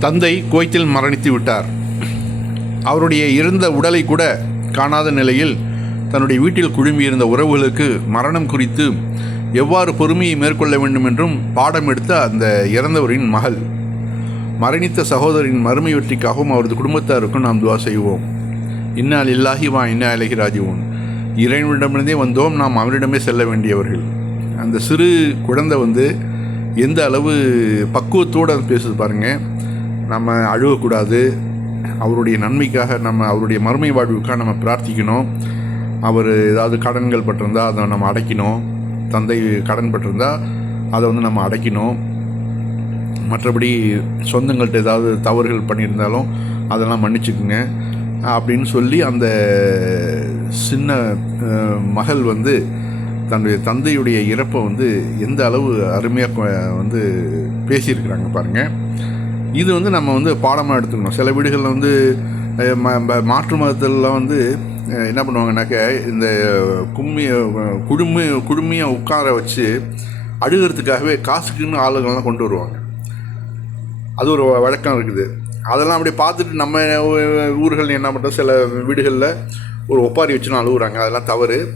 தந்தை குவைத்தில் மரணித்து விட்டார். அவருடைய இருந்த உடலை கூட காணாத நிலையில் தன்னுடைய வீட்டில் குழுமியிருந்த உறவுகளுக்கு மரணம் குறித்து எவ்வாறு பொறுமையை மேற்கொள்ள வேண்டும் என்றும் பாடம் எடுத்த அந்த இறந்தவரின் மகள். மரணித்த சகோதரின் மறுமை வெற்றிக்காகவும் அவரது குடும்பத்தாருக்கும் நாம் துவா செய்வோம். இன்னால் இல்லாஹி வா இன்னா இலகி ராஜிவோன் இறைவனிடமிருந்தே வந்தோம். நாம் அவரிடமே செல்ல வேண்டியவர்கள். அந்த சிறு குழந்தை வந்து எந்த அளவு பக்குவத்தோடு பேசுது பாருங்க. நம்ம அழுகக்கூடாது. அவருடைய நன்மைக்காக நம்ம அவருடைய மறுமை வாழ்வுக்காக நம்ம பிரார்த்திக்கணும். அவர் ஏதாவது கடன்கள் பட்டிருந்தால் அதை நம்ம அடைக்கணும். தந்தை கடன் பட்டிருந்தால் அதை வந்து நம்ம அடைக்கணும். மற்றபடி சொந்தங்கள்கிட்ட ஏதாவது தவறுகள் பண்ணியிருந்தாலும் அதெல்லாம் மன்னிச்சுக்குங்க. அப்படின்னு சொல்லி அந்த சின்ன மகள் வந்து தன்னுடைய தந்தையுடைய இறப்பை வந்து எந்த அளவு அருமையாக வந்து பேசியிருக்கிறாங்க பாருங்கள் இது வந்து நம்ம வந்து பாடமாக எடுத்துக்கணும். சில வீடுகளில் வந்து ம- மாற்று மதத்திலலாம் வந்து என்ன பண்ணுவாங்கனாக்க இந்த கும்மி குழுமி குழுமையை உட்கார வச்சு அழுகிறதுக்காகவே காசுக்குன்னு ஆளுங்கள்லாம் கொண்டு வருவாங்க. அது ஒரு வழக்கம் இருக்குது. அதெல்லாம் அப்படியே பார்த்துட்டு நம்ம ஊர்கள் என்ன பண்ணுறோம் சில வீடுகளில் ஒரு ஒப்பாரி வச்சுன்னு அழுகுறாங்க. அதெல்லாம் தவறு.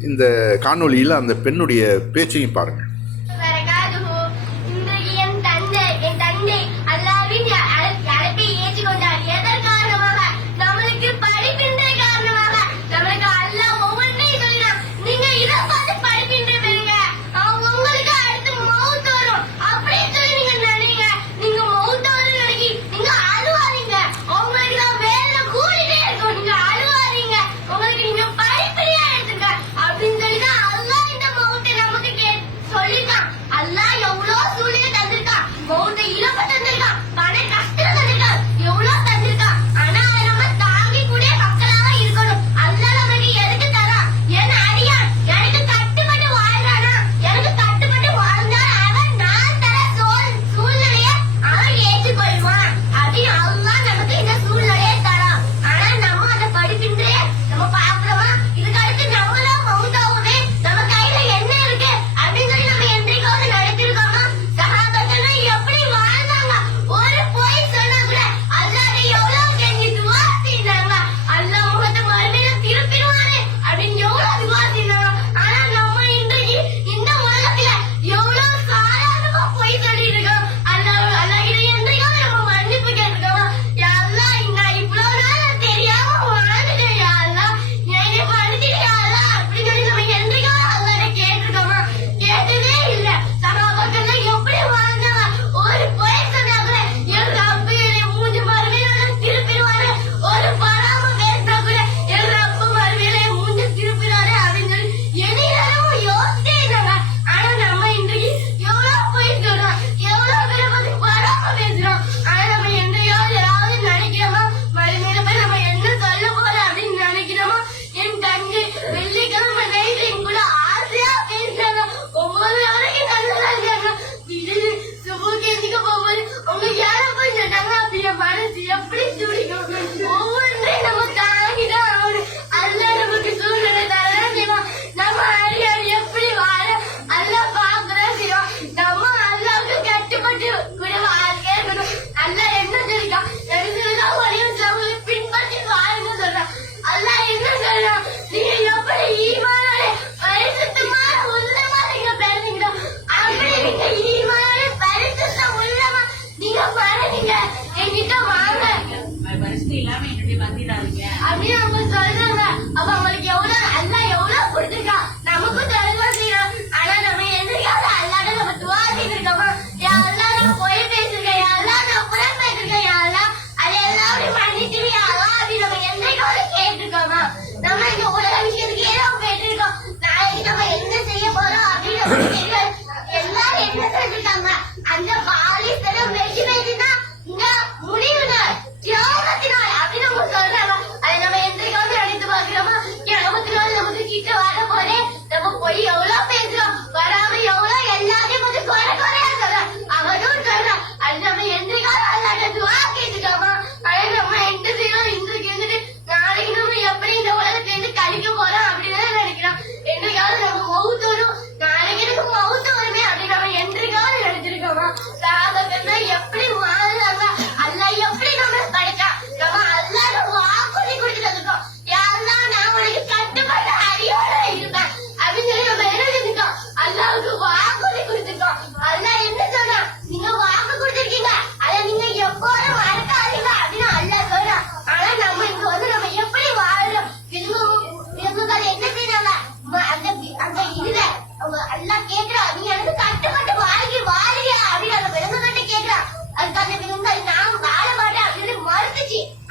இந்த காணொலியில் அந்த பெண்ணுடைய பேச்சையும் பாருங்கள்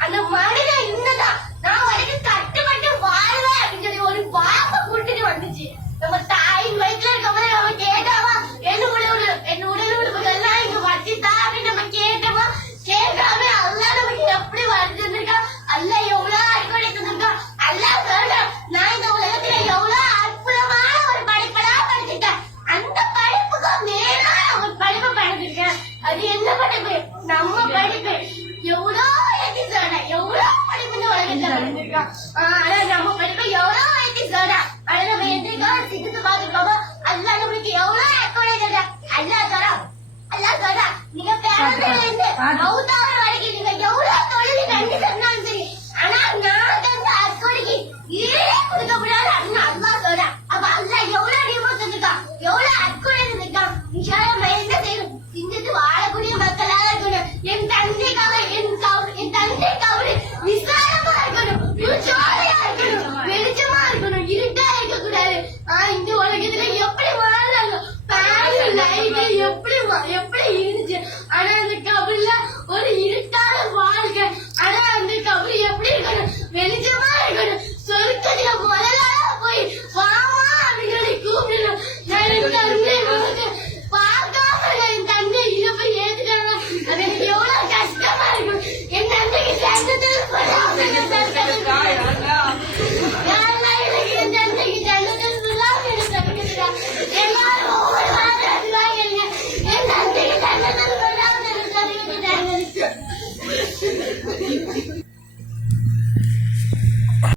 não Mari. அல்லாஹ் தாலா அல்லாஹ் தாலா நீங்க பிறந்ததுல இருந்து மௌத்தாவ வரைக்கும் நீங்க எவ்வளவு தொழில் கண்டு சொன்னாலும் சரி ஆனா நான் தந்த அக்கோடிக்கு ஏழே இருக்கணும். இருட்டா இருக்கக்கூடாது. இந்த உலகத்துல எப்படி eu